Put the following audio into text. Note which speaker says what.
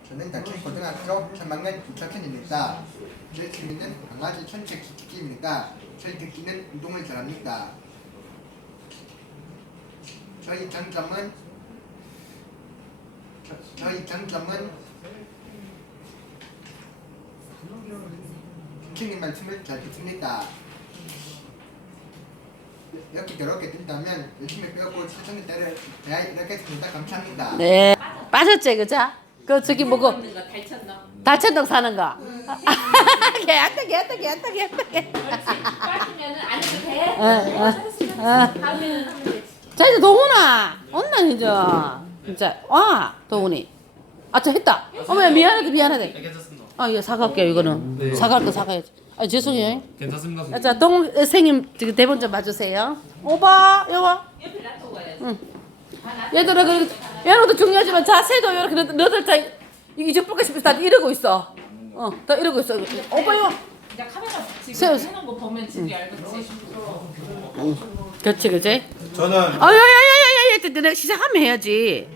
Speaker 1: 저는 낙천고등학교 3학년 김석현입니다. 제 취미는 강아지 산책 시키기입니다. 저희 듣기는 운동을 잘합니다. 저희 장점은 선생님 말씀을 잘 듣습니다. 이렇게 저렇게 된다면 열심히 배우고 최선을 다하겠습니다. 감사합니다.
Speaker 2: 네. 빠졌지, 그죠? 그 저기 뭐고 달천동 사는 거. 개한다.
Speaker 3: 빠지면은 안 해도 돼. 다음에는 하면 되지.
Speaker 2: 자 이제 동훈아 온나 이제 진짜 와 동훈이 저 했다. 어머야 미안하다.
Speaker 4: 괜찮습니다.
Speaker 2: 이거 사갈게요 이거는.
Speaker 4: 네.
Speaker 2: 사갈 거 사가야지. 죄송해요.
Speaker 4: 괜찮습니다. 선생님.
Speaker 2: 자 동훈 선생님 지금 대본 좀 봐주세요. 오빠 여보.
Speaker 3: 옆에 놔두고 가야지.
Speaker 2: 응. 얘들아 그 얘네도 중요하지만 자세도 이렇게 너들 다 이쪽볼까 싶어서 다 이러고 있어. 다 이러고 있어. 오빠 이거.
Speaker 3: 이제 카메라 지금
Speaker 2: 세우세요.
Speaker 3: 해놓은 거 보면 집이 알겠지.
Speaker 2: 그렇지.
Speaker 1: 저는
Speaker 2: 야야야야야 내가 시작하면 해야지.